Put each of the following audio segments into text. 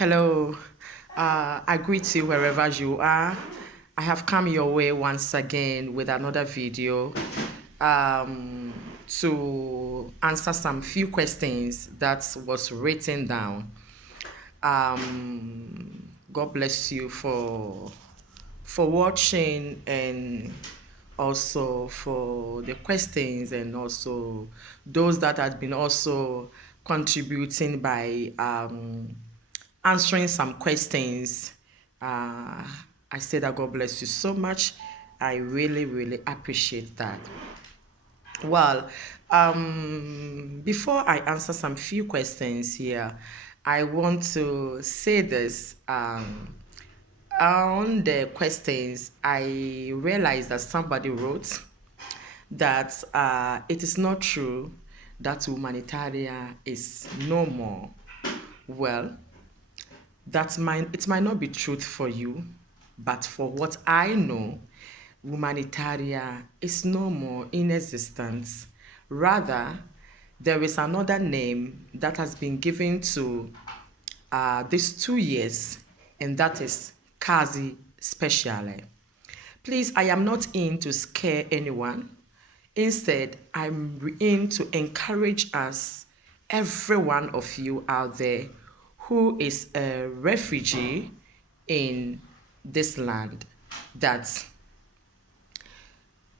Hello, I greet you wherever you are. I have come your way once again with another video um, to answer some few questions that was written down. God bless you for watching and also for the questions and also those that have been also contributing by answering some questions. I say that God bless you so much. I really, really appreciate that. Well, before I answer some few questions here, I want to say this. On the questions, I realized that somebody wrote that it is not true that humanitarian is no more. Well, it might not be truth for you, but for what I know, humanitarian is no more in existence. Rather, there is another name that has been given to these 2 years, and that is Kazi Speciale. Please, I am not in to scare anyone. Instead, I'm in to encourage us, every one of you out there who is a refugee in this land, that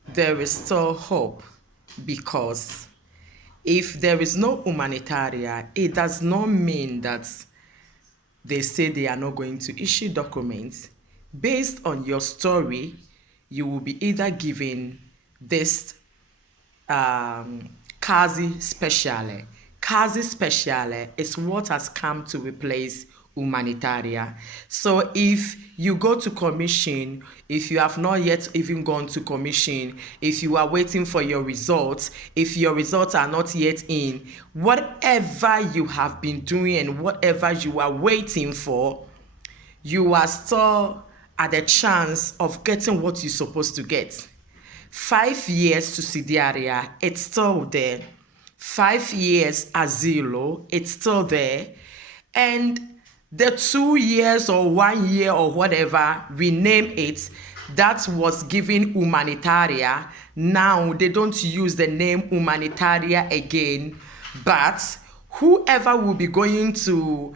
there is still hope, because if there is no humanitarian, it does not mean that they say they are not going to issue documents. Based on your story, you will be either given this Kazi Speciale. Kazi Speciale is what has come to replace humanitarian. So if you go to commission, if you have not yet even gone to commission, if you are waiting for your results, if your results are not yet in, whatever you have been doing and whatever you are waiting for, you are still at the chance of getting what you're supposed to get. 5 years to Sidiaria, it's still there. 5 years asilo, it's still there. And the 2 years or 1 year or whatever, rename it, that was given humanitaria. Now they don't use the name humanitaria again, but whoever will be going to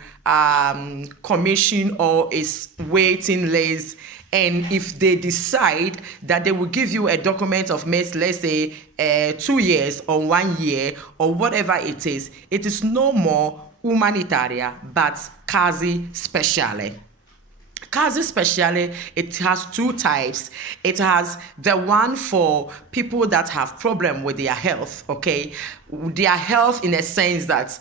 commission or is waiting list, and if they decide that they will give you a document of, let's say, 2 years or 1 year or whatever it is no more humanitaria but Kazi Speciale. Kazi Speciale, it has two types. It has the one for people that have problem with their health, okay? Their health in a sense that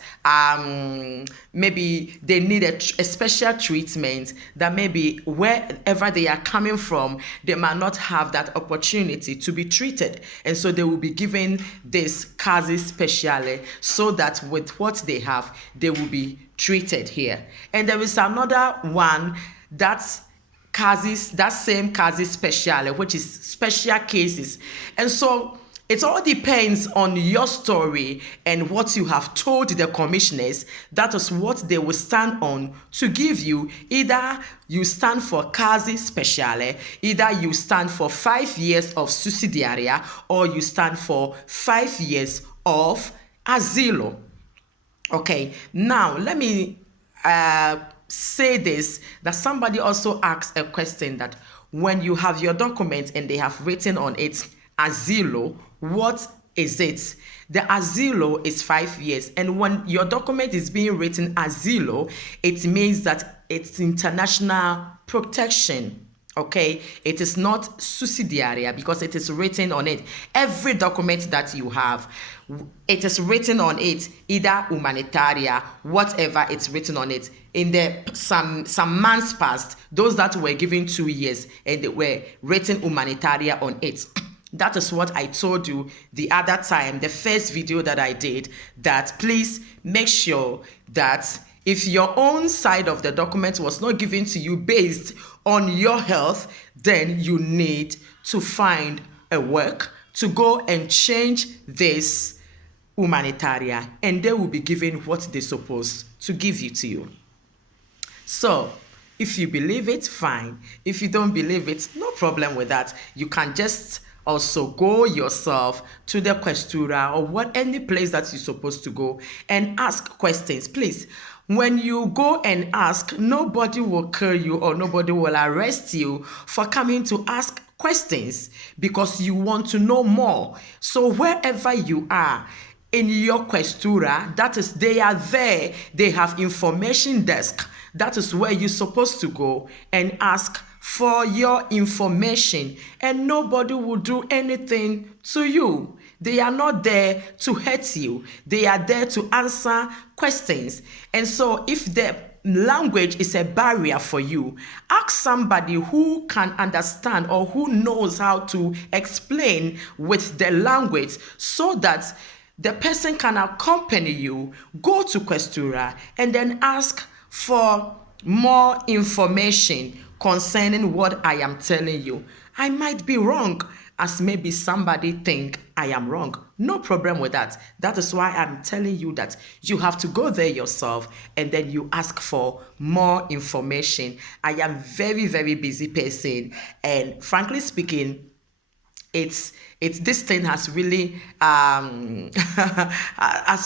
maybe they need a special treatment, that maybe wherever they are coming from, they might not have that opportunity to be treated. And so they will be given this Kazi Speciale so that with what they have, they will be treated here. And there is another one, that same Kazi Speciale, which is special cases. And so it all depends on your story and what you have told the commissioners. That is what they will stand on to give you. Either you stand for Kazi Speciale, either you stand for 5 years of subsidiaria, or you stand for 5 years of asilo. Okay, now let me say this, that somebody also asked a question that when you have your document and they have written on it asilo, what is it? The asilo is 5 years, and when your document is being written asilo, it means that it's international protection. Okay, it is not subsidiaria because it is written on it. Every document that you have, it is written on it, either humanitaria, whatever it's written on it. In the some months past, those that were given 2 years and they were written humanitaria on it. That is what I told you the other time, the first video that I did, that please make sure that if your own side of the document was not given to you based on your health, then you need to find a work to go and change this humanitarian, and they will be given what they're supposed to give you to you. So, if you believe it, fine. If you don't believe it, no problem with that. You can just also go yourself to the questura or any place that you're supposed to go and ask questions. Please, when you go and ask, nobody will kill you or nobody will arrest you for coming to ask questions because you want to know more. So wherever you are, in your questura, that is, they are there, they have information desk. That is where you're supposed to go and ask for your information, and nobody will do anything to you. They are not there to hurt you. They are there to answer questions. And so if the language is a barrier for you, ask somebody who can understand or who knows how to explain with the language so that the person can accompany you, go to questura, and then ask for more information concerning what I am telling you. I might be wrong, as maybe somebody think I am wrong. No problem with that. That is why I'm telling you that you have to go there yourself and then you ask for more information. I am very, very busy person, and frankly speaking, it's this thing has really has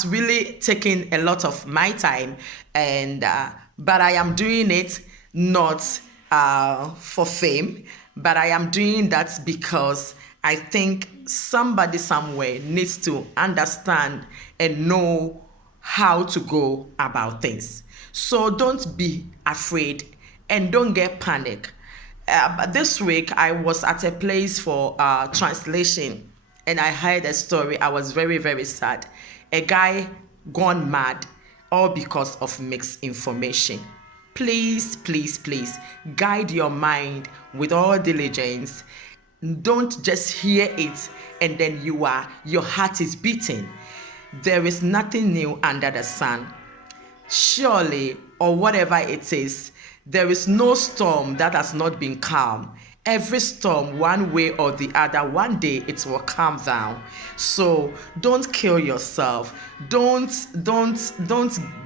really taken a lot of my time, and but I am doing it not for fame, but I am doing that because I think somebody somewhere needs to understand and know how to go about things. So don't be afraid and don't get panic. But this week I was at a place for translation, and I heard a story. I was very, very sad. A guy gone mad, all because of mixed information. Please, please, please guide your mind with all diligence. Don't just hear it and then your heart is beating. There is nothing new under the sun. Surely, or whatever it is, there is no storm that has not been calm. Every storm, one way or the other, one day it will calm down. So don't kill yourself. Don't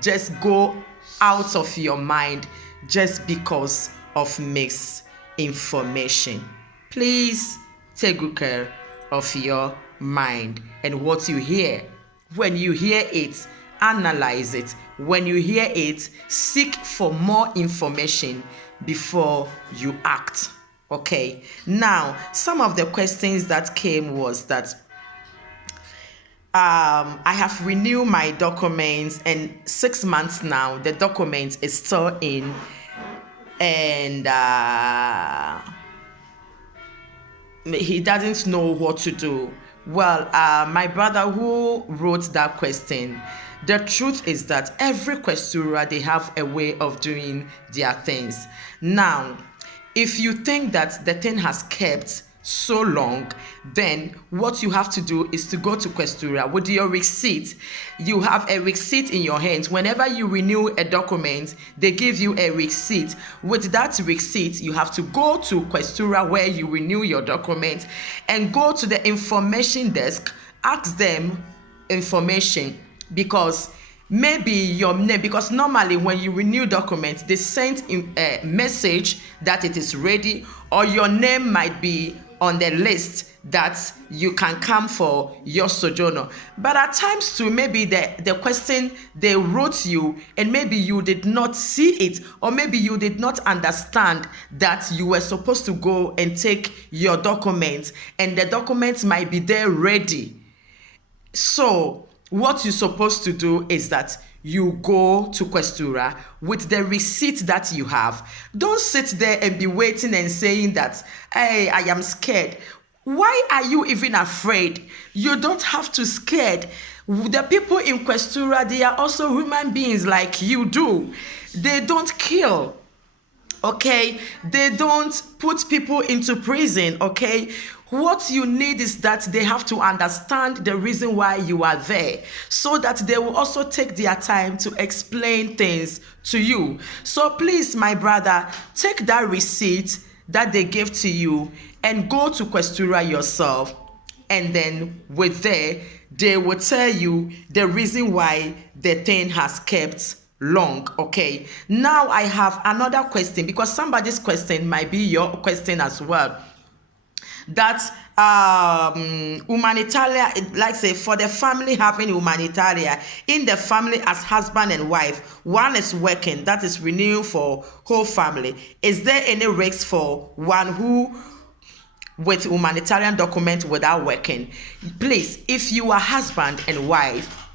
just go out of your mind just because of misinformation. Please take good care of your mind and what you hear. When you hear it, analyze it. When you hear it, seek for more information before you act. Okay. Now, some of the questions that came was that I have renewed my documents, and 6 months now the document is still in, and he doesn't know what to do. Well, my brother who wrote that question, the truth is that every questura, they have a way of doing their things. Now, if you think that the thing has kept so long, then what you have to do is to go to questura with your receipt. You have a receipt in your hands. Whenever you renew a document, they give you a receipt. With that receipt, you have to go to questura where you renew your document and go to the information desk, ask them information, because maybe your name, because normally when you renew documents, they send a message that it is ready, or your name might be on the list that you can come for your sojourner. But at times too, maybe the question they wrote you, and maybe you did not see it, or maybe you did not understand that you were supposed to go and take your documents, and the documents might be there ready. So what you're supposed to do is that you go to questura with the receipt that you have. Don't sit there and be waiting and saying that, hey, I am scared. Why are you even afraid? You don't have to scared. The people in questura, they are also human beings like you do. They don't kill. Okay, they don't put people into prison. Okay, what you need is that they have to understand the reason why you are there, so that they will also take their time to explain things to you. So please, my brother, take that receipt that they gave to you and go to questura yourself, and then with there, they will tell you the reason why the thing has kept long. Okay, now I have another question, because somebody's question might be your question as well, that humanitarian, like say for the family having humanitarian in the family as husband and wife, one is working, that is renewing for whole family. Is there any risk for one who with humanitarian document without working? Please, if you are husband and wife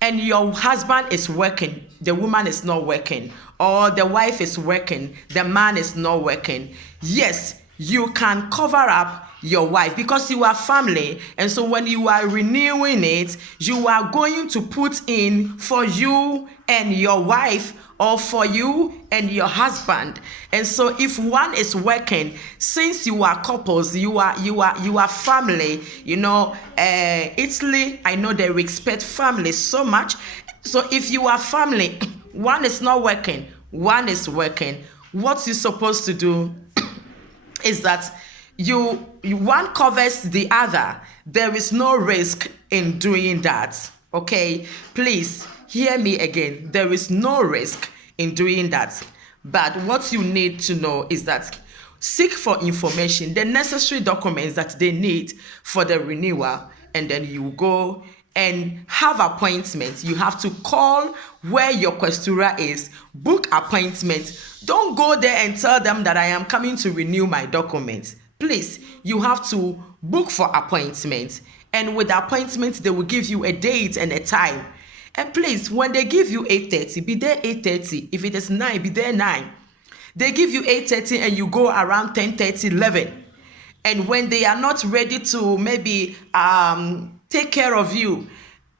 and your husband is working, the woman is not working, or the wife is working, the man is not working, yes, you can cover up your wife because you are family. And so when you are renewing it, you are going to put in for you and your wife, or for you and your husband. And so if one is working, since you are couples, you are family, Italy, I know they respect family so much. So if you are family, one is not working, one is working, what you're supposed to do is that one covers the other. There is no risk in doing that. Okay, please hear me again. There is no risk in doing that. But what you need to know is that seek for information, the necessary documents that they need for the renewal, and then you go and have appointments. You have to call where your questura is, book appointment. Don't go there and tell them that I am coming to renew my documents. Please, you have to book for appointments. And with the appointment, they will give you a date and a time. And please, when they give you 8:30, be there 8:30. If it is 9, be there 9. They give you 8:30 and you go around 10:30, 11. And when they are not ready to maybe take care of you,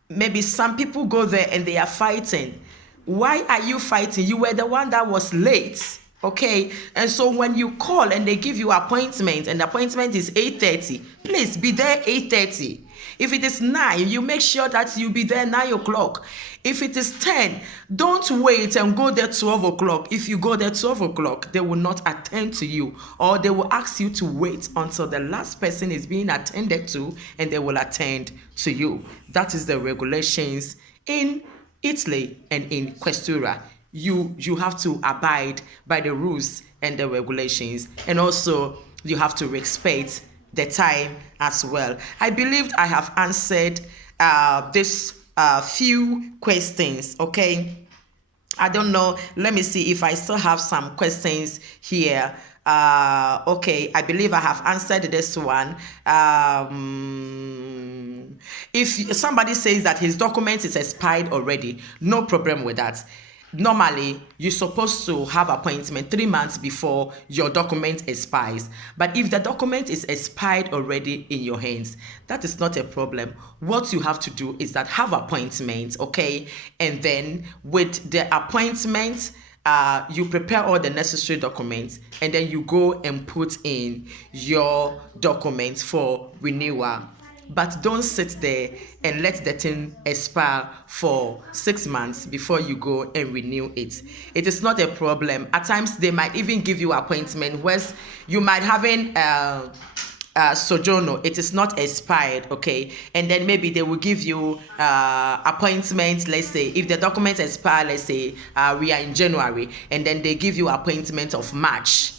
maybe some people go there and they are fighting. Why are you fighting? You were the one that was late. Okay, and so when you call and they give you appointment, and the appointment is 8:30, please be there 8:30. If it is 9, you make sure that you be there 9 o'clock. If it is 10, don't wait and go there 12 o'clock. If you go there 12 o'clock, they will not attend to you, or they will ask you to wait until the last person is being attended to, and they will attend to you. That is the regulations in Italy and in Questura. You have to abide by the rules and the regulations, and also you have to respect the time as well. I believed I have answered this few questions. Okay, I don't know, let me see if I still have some questions here. Okay, I believe I have answered this one. If somebody says that his document is expired already, no problem with that. Normally, you're supposed to have appointment 3 months before your document expires. But if the document is expired already in your hands, that is not a problem. What you have to do is that have appointments, okay? And then with the appointment, you prepare all the necessary documents, and then you go and put in your documents for renewal. But don't sit there and let the thing expire for 6 months before you go and renew it. It is not a problem. At times, they might even give you appointment where you might having sojourner. It is not expired, okay? And then maybe they will give you appointment. Let's say if the document expire, let's say we are in January, and then they give you appointment of March.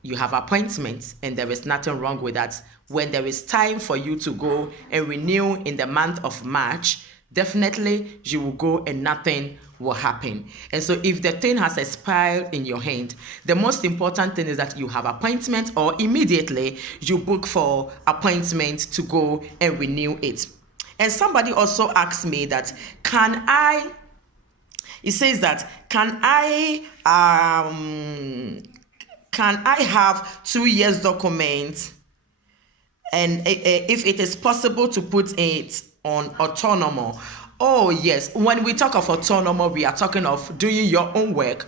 You have appointments, and there is nothing wrong with that. When there is time for you to go and renew in the month of March, definitely you will go and nothing will happen. And so if the thing has expired in your hand, the most important thing is that you have appointment, or immediately you book for appointment to go and renew it. And somebody also asked me that, can I have 2 years documents, and if it is possible to put it on autonomous? Oh yes, when we talk of autonomous, we are talking of doing your own work,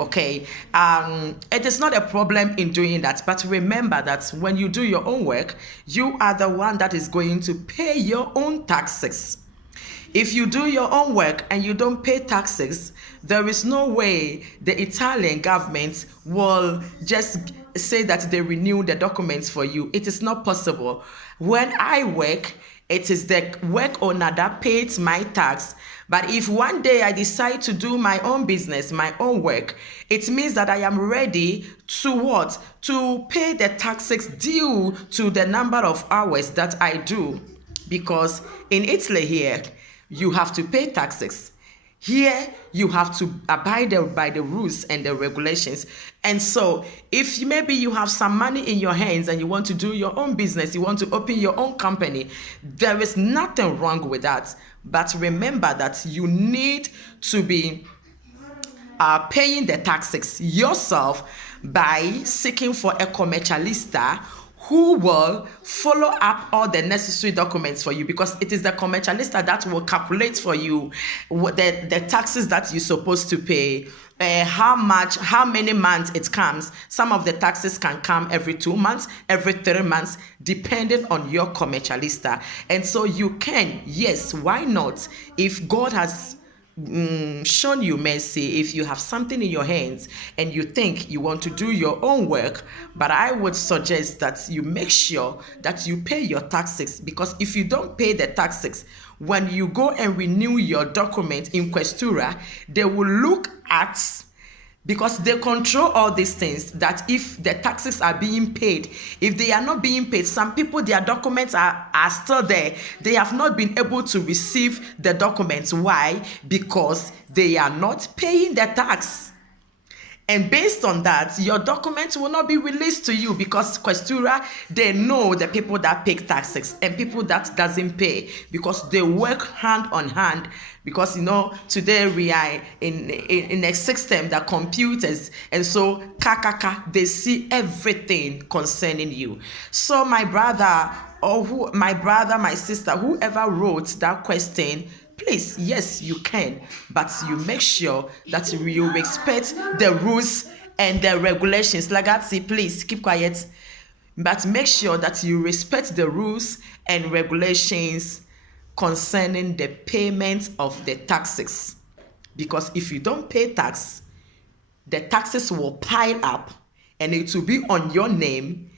okay? It is not a problem in doing that, but remember that when you do your own work, you are the one that is going to pay your own taxes. If you do your own work and you don't pay taxes, there is no way the Italian government will just say that they renew the documents for you. It is not possible. When I work It is the work owner that pays my tax. But if one day I decide to do my own business, my own work, it means that I am ready to what? To pay the taxes due to the number of hours that I do. Because in Italy here, you have to pay taxes. Here, you have to abide by the rules and the regulations. And so, if maybe you have some money in your hands and you want to do your own business, you want to open your own company, there is nothing wrong with that. But remember that you need to be paying the taxes yourself by seeking for a commercialista who will follow up all the necessary documents for you, because it is the commercialista that will calculate for you the taxes that you're supposed to pay, how many months it comes. Some of the taxes can come every 2 months, every 3 months, depending on your commercialista. And so you can, yes, why not? If God has shown you mercy, if you have something in your hands and you think you want to do your own work, but I would suggest that you make sure that you pay your taxes, because if you don't pay the taxes, when you go and renew your document in Questura, they will look at, because they control all these things, that if the taxes are being paid, if they are not being paid, some people, their documents are still there. They have not been able to receive the documents. Why? Because they are not paying the tax. And based on that, your documents will not be released to you, because Questura, they know the people that pay taxes and people that doesn't pay, because they work hand on hand. Because today we are in a system that computers, and so they see everything concerning you. So my brother, my sister, whoever wrote that question, please, yes, you can, but you make sure that you respect the rules and the regulations. Lagazzi, please keep quiet. But make sure that you respect the rules and regulations concerning the payment of the taxes. Because if you don't pay tax, the taxes will pile up and it will be on your name.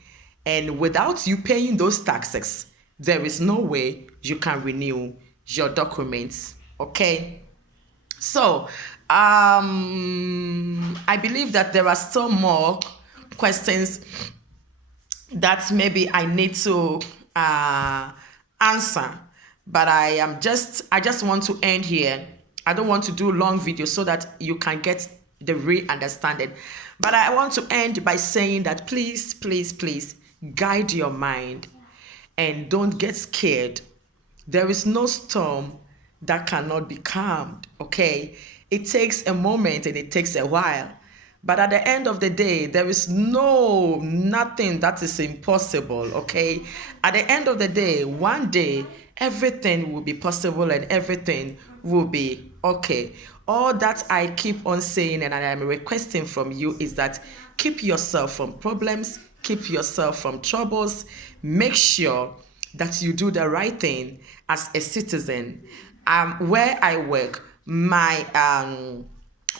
And without you paying those taxes, there is no way you can renew your documents. Okay, so I believe that there are still more questions that maybe I need to answer, but I just want to end here. I don't want to do long videos so that you can get the real understanding, but I want to end by saying that please guide your mind and don't get scared. There is no storm that cannot be calmed, okay? It takes a moment and it takes a while. But at the end of the day, there is nothing that is impossible, okay? At the end of the day, one day, everything will be possible and everything will be okay. All that I keep on saying and I am requesting from you is that keep yourself from problems, keep yourself from troubles, make sure that you do the right thing as a citizen. Where I work, my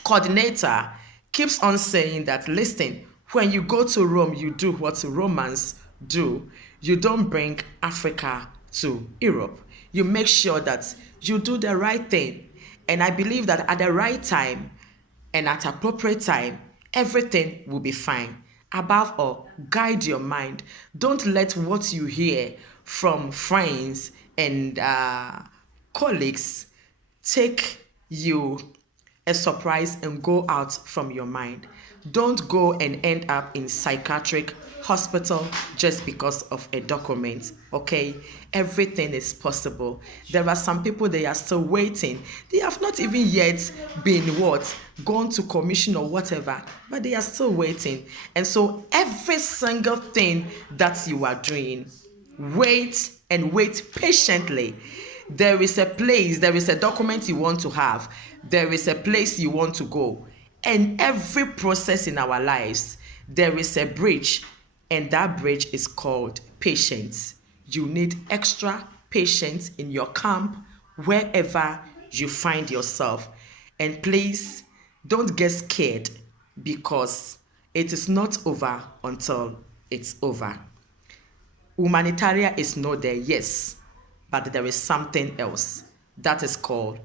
coordinator keeps on saying that, listen, when you go to Rome, you do what Romans do. You don't bring Africa to Europe. You make sure that you do the right thing. And I believe that at the right time and at appropriate time, everything will be fine. Above all, guide your mind. Don't let what you hear from friends and colleagues take you a surprise and go out from your mind. Don't go and end up in psychiatric hospital just because of a document, okay? Everything is possible. There are some people, they are still waiting. They have not even yet been gone to commission or whatever, but they are still waiting. And so every single thing that you are doing, wait and wait patiently. There is a place, there is a document you want to have, there is a place you want to go. And every process in our lives, there is a bridge, and that bridge is called patience. You need extra patience in your camp, wherever you find yourself. And please, don't get scared, because it is not over until it's over. Humanitarian is not there, yes, but there is something else that is called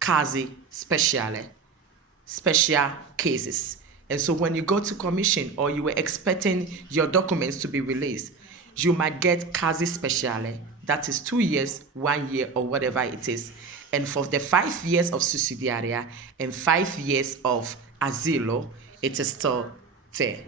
casi speciale, special cases. And so when you go to commission or you were expecting your documents to be released, you might get casi speciale, that is 2 years, 1 year, or whatever it is. And for the 5 years of sussidiaria and 5 years of asilo, it is still there.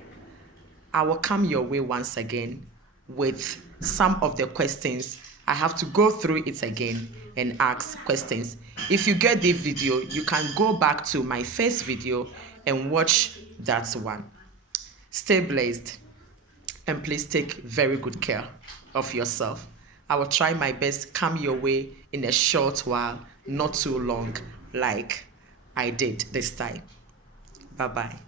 I will come your way once again with some of the questions. I have to go through it again and ask questions. If you get the video, you can go back to my first video and watch that one. Stay blessed and please take very good care of yourself. I will try my best to come your way in a short while, not too long like I did this time. Bye-bye.